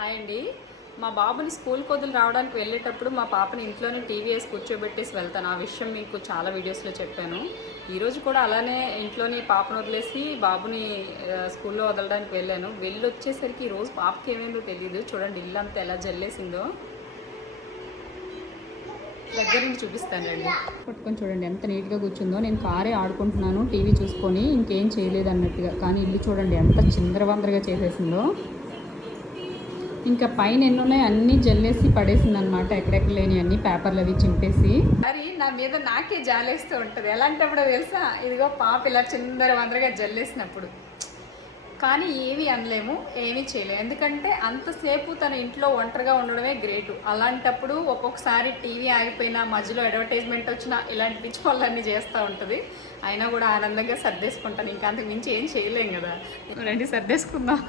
Hi అండి. మా బాబుని స్కూల్కి వదిలి రావడానికి వెళ్ళేటప్పుడు మా పాపని ఇంట్లోనే టీవీ వేసి కూర్చోబెట్టేసి వెళ్తాను. ఆ విషయం మీకు చాలా వీడియోస్లో చెప్పాను. ఈరోజు కూడా అలానే ఇంట్లోని పాపను వదిలేసి బాబుని స్కూల్లో వదలడానికి వెళ్ళాను. వెళ్ళి వచ్చేసరికి ఈరోజు పాపకి ఏమైందో తెలియదు. చూడండి ఇల్లంతా ఎలా జల్లేసిందో. దగ్గర నుంచి చూపిస్తానండి. పట్టుకొని చూడండి ఎంత నీట్గా కూర్చుందో. నేను కారే ఆడుకుంటున్నాను టీవీ చూసుకొని, ఇంకేం చేయలేదు అన్నట్టుగా. కానీ ఇల్లు చూడండి ఎంత చిందరవందరగా చేసేసిందో. ఇంకా పైన ఎన్ని ఉన్నాయి అన్నీ జల్లేసి పడేసింది అనమాట. ఎక్కడెక్కడ లేని అన్ని పేపర్లు అవి చింపేసి. మరి నా మీద నాకే జాలేస్తూ ఉంటుంది. ఎలాంటప్పుడు తెలుసా, ఇదిగో పాప ఇలా చిందరవందరగా జల్లేసినప్పుడు. కానీ ఏమీ అనలేము, ఏమీ చేయలేము. ఎందుకంటే అంతసేపు తన ఇంట్లో ఒంటరిగా ఉండడమే గ్రేటు. అలాంటప్పుడు ఒక్కొక్కసారి టీవీ ఆగిపోయినా, మధ్యలో అడ్వర్టైజ్మెంట్ వచ్చినా ఇలాంటి పిచ్చి పనులన్నీ చేస్తూ ఉంటుంది. అయినా కూడా ఆనందంగా సర్దేసుకుంటాను. ఇంకా అంతకు మించి ఏం చేయలేం కదా. రండి సర్దేసుకుందాం.